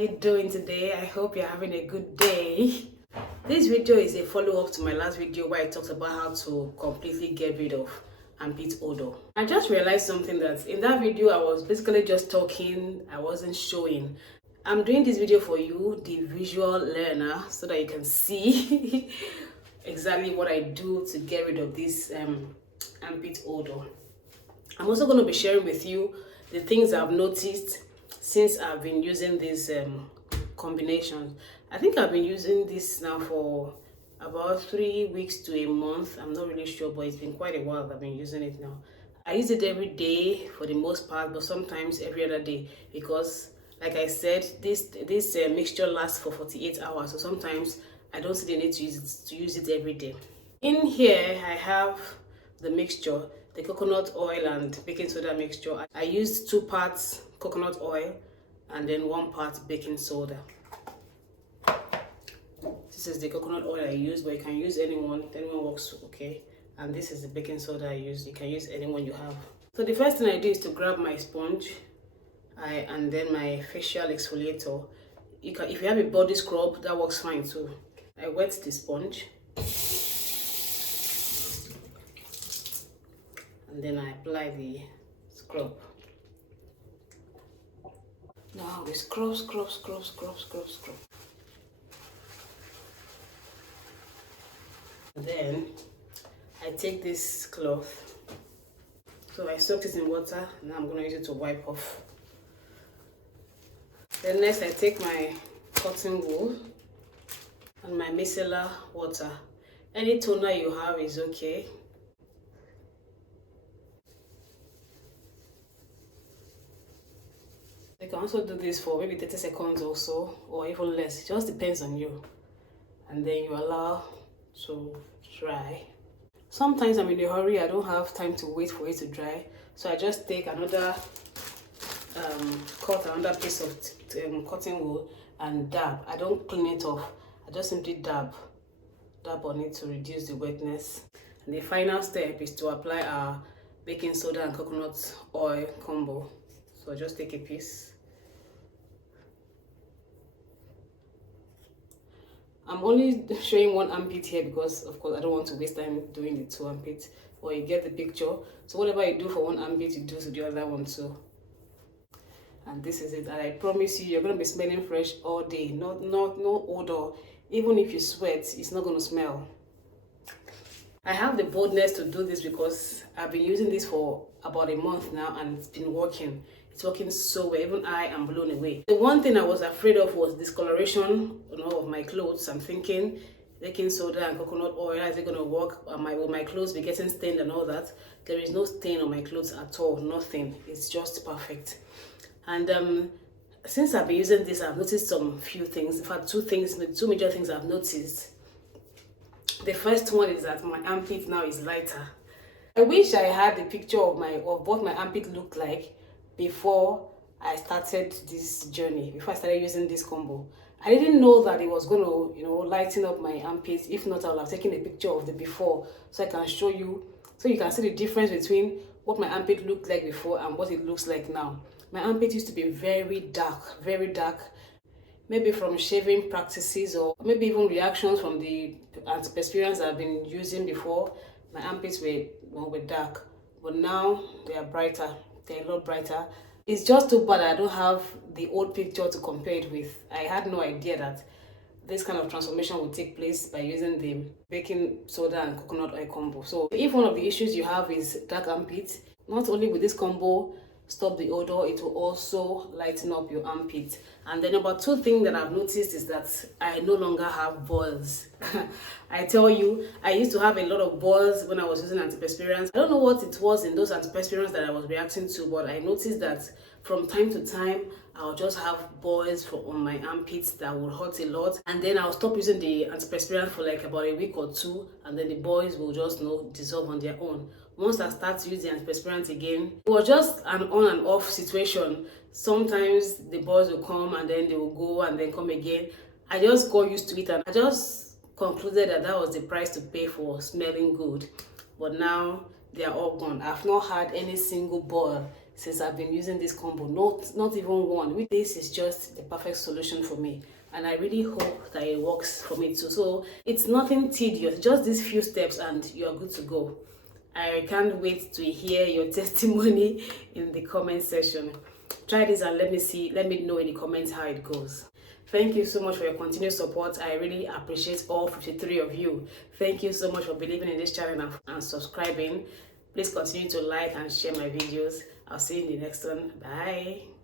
you doing today? I hope you're having a good day. This video is a follow-up to my last video where I talked about how to completely get rid of armpit odor. I just realized something, that in that video I was basically just talking, I wasn't showing. I'm doing this video for you, the visual learner, so that you can see exactly what I do to get rid of this armpit odor. I'm also going to be sharing with you the things I've noticed since I've been using this combination. I think I've been using this now for about 3 weeks to a month. I'm not really sure, but it's been quite a while that I've been using it now. I use it every day for the most part, but sometimes every other day, because like I said, this mixture lasts for 48 hours, so sometimes I don't see the need to use it every day. In here I have the mixture, the coconut oil and baking soda mixture. I used 2 parts coconut oil and then 1 part baking soda. This is the coconut oil I use, but you can use anyone works okay. And this is the baking soda I use. You can use anyone you have. So the first thing I do is to grab my sponge and then my facial exfoliator. If you have a body scrub, that works fine too. I wet the sponge and then I apply the scrub. Now we scrub. Then I take this cloth, so I soaked it in water. Now I'm going to use it to wipe off. Then next I take my cotton wool and my micellar water. Any toner you have is okay. You can also do this for maybe 30 seconds or so, or even less. It just depends on you. And then you allow to dry. Sometimes I'm in a hurry, I don't have time to wait for it to dry, so I just take another cut another piece of cotton wool and dab. I don't clean it off, I just simply dab on it to reduce the wetness. And the final step is to apply our baking soda and coconut oil combo. So just take a piece. I'm only showing 1 armpit here because, of course, I don't want to waste time doing the 2 armpits. Or you get the picture. So whatever you do for 1 armpit, you do to the other one too. And this is it. And I promise you, you're going to be smelling fresh all day. No odor. Even if you sweat, it's not going to smell. I have the boldness to do this because I've been using this for about a month now and it's been working. It's working so well. Even I am blown away. The one thing I was afraid of was discoloration of my clothes. I'm thinking baking soda and coconut oil, is it going to work? Will my clothes be getting stained and all that? There is no stain on my clothes at all. Nothing. It's just perfect. And since I've been using this, I've noticed some few things. In fact, 2 major things I've noticed. The first one is that my armpit now is lighter. I wish I had a picture of what my armpit looked like before I started this journey, before I started using this combo. I didn't know that it was going to, lighten up my armpits. If not, I'll have taken a picture of the before so I can show you, so you can see the difference between what my armpit looked like before and what it looks like now. My armpit used to be very dark, maybe from shaving practices or maybe even reactions from the antiperspirants I've been using before. My armpits were dark, but now they are brighter. They're a lot brighter. It's just too bad I don't have the old picture to compare it with. I had no idea that this kind of transformation would take place by using the baking soda and coconut oil combo. So if one of the issues you have is dark armpits, not only with this combo stop the odor, it will also lighten up your armpit. And the number 2 thing that I've noticed is that I no longer have boils. I tell you, I used to have a lot of boils when I was using antiperspirants. I don't know what it was in those antiperspirants that I was reacting to, but I noticed that from time to time I'll just have boils on my armpits that will hurt a lot, and then I'll stop using the antiperspirant for like about a week or 2, and then the boils will just dissolve on their own. Once I start to use the antiperspirant again, it was just an on and off situation. Sometimes the boils will come and then they will go and then come again. I just got used to it and I just concluded that was the price to pay for smelling good. But now they are all gone. I've not had any single boil since I've been using this combo. Not even one. With this is just the perfect solution for me, and I really hope that it works for me too. So it's nothing tedious, just these few steps and you're good to go. I can't wait to hear your testimony in the comment section. Try this and let me know in the comments how it goes. Thank you so much for your continued support. I really appreciate all 53 of you. Thank you so much for believing in this channel and subscribing. Please continue to like and share my videos. I'll see you in the next one. Bye.